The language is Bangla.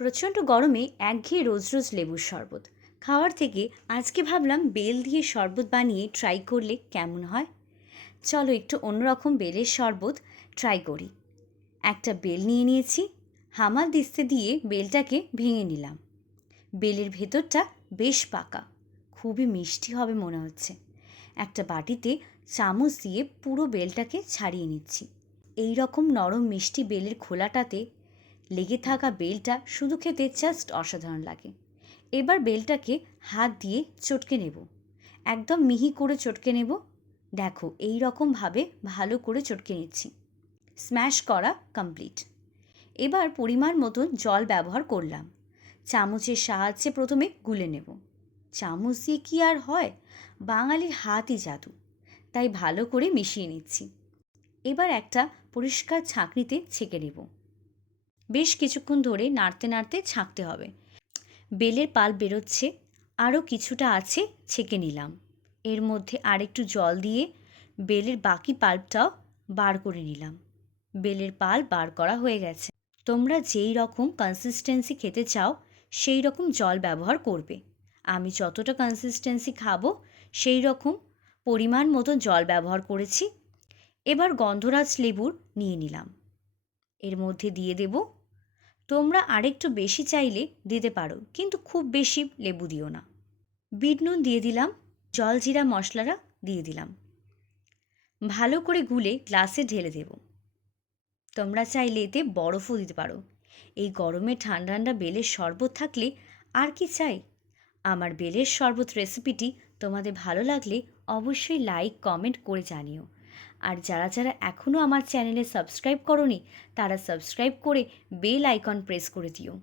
প্রচণ্ড গরমে একঘেয়ে রোজ রোজ লেবুর শরবত খাওয়ার থেকে আজকে ভাবলাম বেল দিয়ে শরবত বানিয়ে ট্রাই করলে কেমন হয়। চলো একটু অন্যরকম বেলের শরবত ট্রাই করি। একটা বেল নিয়ে নিয়েছি, হামাল দিস্তে দিয়ে বেলটাকে ভেঙে নিলাম। বেলের ভেতরটা বেশ পাকা, খুবই মিষ্টি হবে মনে হচ্ছে। একটা বাটিতে চামচ দিয়ে পুরো বেলটাকে ছাড়িয়ে নিচ্ছি। এই রকম নরম মিষ্টি বেলের খোলাটাতে লেগে থাকা বেলটা শুধু খেতে জাস্ট অসাধারণ লাগে। এবার বেলটাকে হাত দিয়ে চটকে নেব, একদম মিহি করে চটকে নেব। দেখো এই রকমভাবে ভালো করে চটকে নিচ্ছি। স্ম্যাশ করা কমপ্লিট। এবার পরিমাণ মতন জল ব্যবহার করলাম। চামচের সাহায্যে প্রথমে গুলে নেব। চামচ দিয়ে কি আর হয়, বাঙালির হাতই জাদু। তাই ভালো করে মিশিয়ে নিচ্ছি। এবার একটা পরিষ্কার ছাঁকনিতে ছেঁকে নেব। বেশ কিছুক্ষণ ধরে নাড়তে নাড়তে ছাঁকতে হবে। বেলের পাল বেরোচ্ছে, আরও কিছুটা আছে, ছেঁকে নিলাম। এর মধ্যে আরেকটু জল দিয়ে বেলের বাকি পাল্পটাও বার করে নিলাম। বেলের পাল বার করা হয়ে গেছে। তোমরা যেই রকম কনসিস্টেন্সি খেতে চাও সেই রকম জল ব্যবহার করবে। আমি যতটা কনসিস্টেন্সি খাবো সেই রকম পরিমাণ মতো জল ব্যবহার করেছি। এবার গন্ধরাজ লেবুর নিয়ে নিলাম, এর মধ্যে দিয়ে দেব। তোমরা আরেকটু বেশি চাইলে দিতে পারো, কিন্তু খুব বেশি লেবু দিও না। বিট নুন দিয়ে দিলাম, জলজিরা মশলাটা দিয়ে দিলাম। ভালো করে গুলে গ্লাসে ঢেলে দেব। তোমরা চাইলে এতে বরফও দিতে পারো। এই গরমে ঠান্ডা ঠান্ডা বেলের শরবত থাকলে আর কি চাই। আমার বেলের শরবত রেসিপিটি তোমাদের ভালো লাগলে অবশ্যই লাইক কমেন্ট করে জানিও। আর যারা যারা এখনও আমার চ্যানেলে সাবস্ক্রাইব করোনি তারা সাবস্ক্রাইব করে বেল আইকন প্রেস করে দিও।